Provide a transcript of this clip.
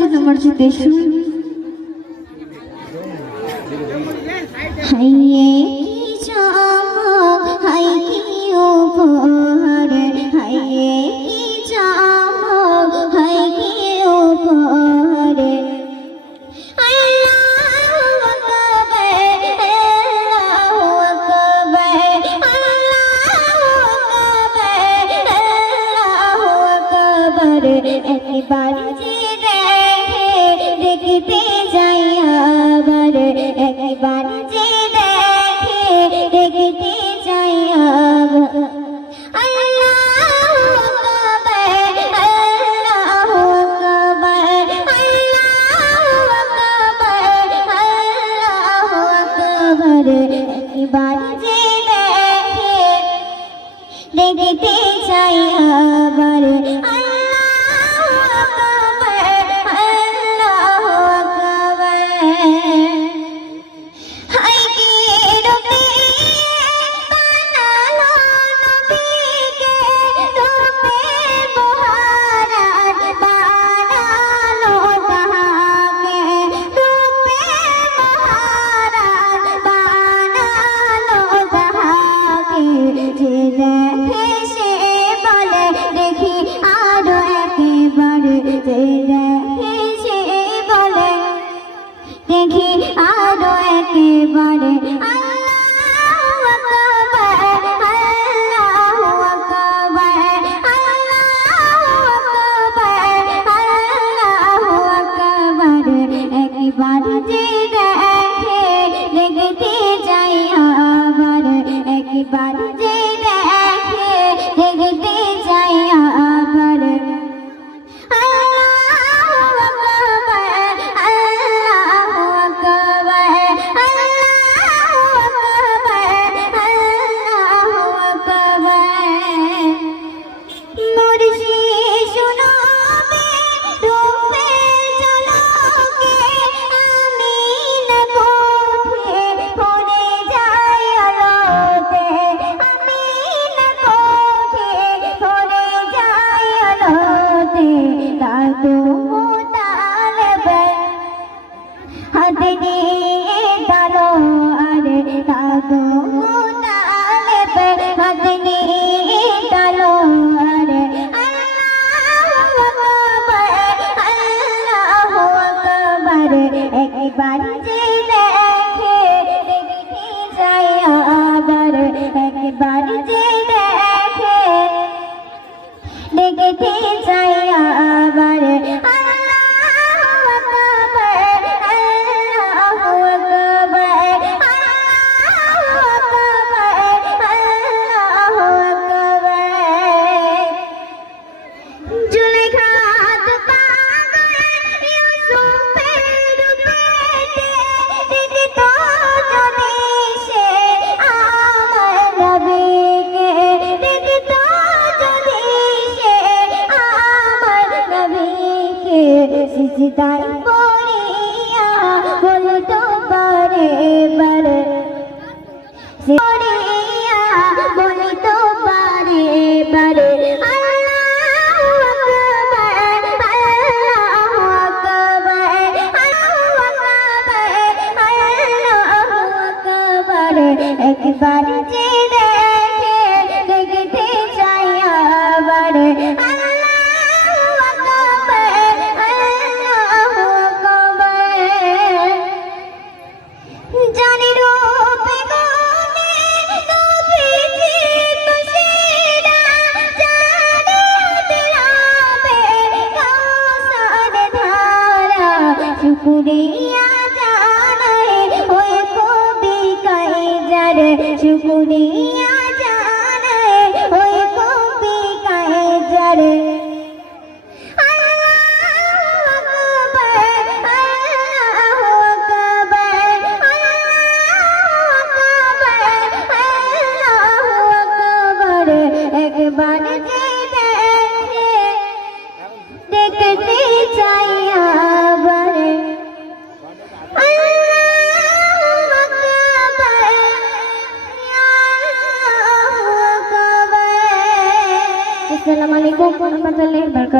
বাচ্চা নম্বর চোদ্দেশো হাইয়ে হাই কি উপহার হাইয়ে কি চামক হাই কি উপহার। Everybody দিতে যাই আবার একবার বারে একবার যে দেখে লেগেতে যাই আবার একবার যে ভেঙে দাঁড়ো আর দাঁড়ো তালে ভাগনে দাঁড়ো আর আল্লাহ আকবার, একবার যে দেখে দেখে যায় দেখে সিজদায় পড়িয়া বলতো বারে বারে শুকুরিয়া জানায় ওই কবি কাইজার শুকুরিয়া ಹನುಮದಲ್ಲಿ ಬರ್ಕ